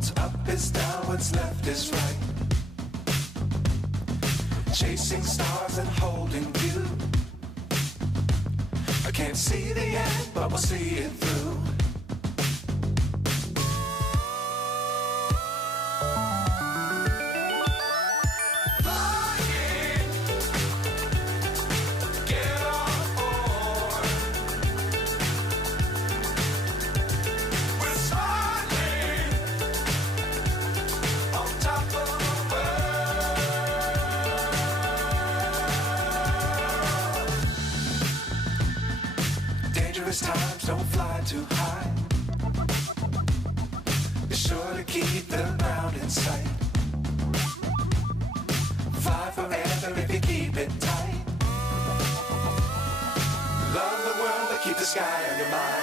What's up is down, what's left is right. Chasing stars and holding you. I can't see the end, but we'll see it through. Times don't fly too high. Be sure to keep the ground in sight. Fly forever if you keep it tight. Love the world but keep the sky on your mind.